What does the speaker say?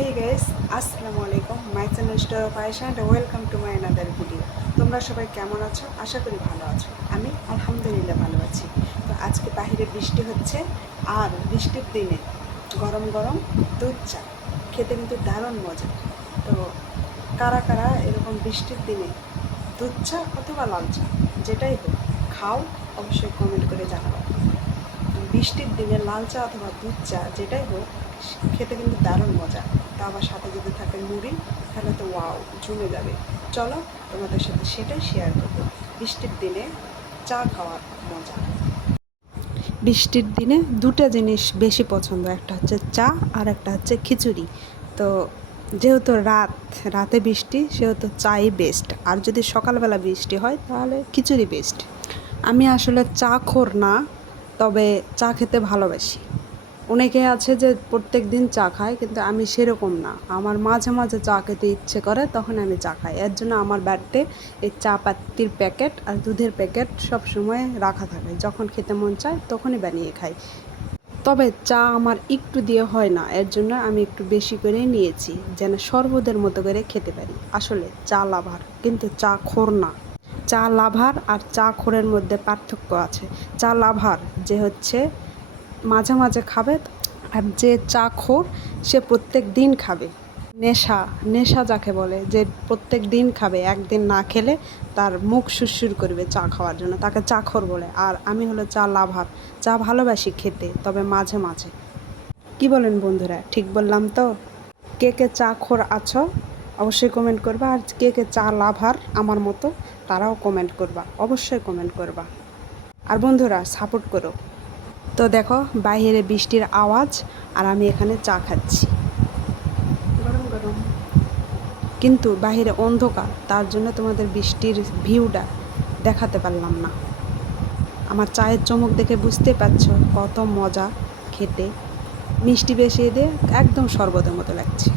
Hey guys, আসসালামু আলাইকুম। My channel store of Ayesha and welcome to my another video. তোমরা সবাই কেমন আছো? আশা করি ভালো আছো। আমি আলহামদুলিল্লাহ ভালো আছি। তো আজকে বাইরে বৃষ্টি হচ্ছে, আর বৃষ্টির দিনে গরম গরম দুধ চা খেতে কিন্তু দারুণ মজা। তো কারা কারা এরকম বৃষ্টির দিনে দুধ চা অথবা লাল চা যেটাই হোক খাও, অবশ্যই কমেন্ট করে জানাবো। বৃষ্টির দিনে লাল চা অথবা দুধ চা যেটাই হোক খেতে কিন্তু দারুণ মজা। তা আবার সাথে যদি থাকে মুড়ি, তাহলে তো ওয়াও, জমে যাবে। চলো তোমাদের সাথে সেটাই শেয়ার করবো, বৃষ্টির দিনে চা খাওয়ার মজা। বৃষ্টির দিনে দুটো জিনিস বেশি পছন্দ, একটা হচ্ছে চা আর একটা হচ্ছে খিচুড়ি। তো যেহেতু রাতে বৃষ্টি, সেহেতু চাই বেস্ট। আর যদি সকালবেলা বৃষ্টি হয় তাহলে খিচুড়ি বেস্ট। আমি আসলে চা খোর না, তবে চা খেতে ভালোবাসি। অনেকে আছে যে প্রত্যেক দিন চা খায়, কিন্তু আমি সেরকম না। আমার মাঝে মাঝে চা খেতে ইচ্ছে করে, তখন আমি চা খাই। এর জন্য আমার বাড়িতে এই চা পাত্তির প্যাকেট আর দুধের প্যাকেট সব সময় রাখা থাকে। যখন খেতে মন চায় তখনই বানিয়ে খাই। তবে চা আমার একটু দিয়ে হয় না, এর জন্য আমি একটু বেশি করে নিয়েছি, যেন শরবতের মতো করে খেতে পারি। আসলে চা লাভার, কিন্তু চা খোর না। চা লাভার আর চা খোরের মধ্যে পার্থক্য আছে। চা লাভার যে হচ্ছে মাঝে মাঝে খাবে, আর যে চা খোর সে প্রত্যেক দিন খাবে। নেশা, নেশা যাকে বলে, যে প্রত্যেক দিন খাবে, একদিন না খেলে তার মুখ সুরসুর করবে চা খাওয়ার জন্য, তাকে চা খোর বলে। আর আমি হলো চা লাভার, চা ভালোবাসি খেতে, তবে মাঝে মাঝে। কি বলেন বন্ধুরা, ঠিক বললাম তো? কে কে চা খোর আছো অবশ্যই কমেন্ট করবা, আর কে কে চা লাভার আমার মতো তারাও কমেন্ট করবা, অবশ্যই কমেন্ট করবা। আর বন্ধুরা সাপোর্ট করো। তো দেখো বাইরে বৃষ্টির আওয়াজ, আর আমি এখানে চা খাচ্ছি গরম গরম। কিন্তু বাইরে অন্ধকার, তার জন্য তোমাদের বৃষ্টির ভিউটা দেখাতে পারলাম না। আমার চায়ের চমক দেখে বুঝতে পারছো কত মজা খেতে। মিষ্টি বেশি দিয়ে একদম শরবতের মতো লাগছে।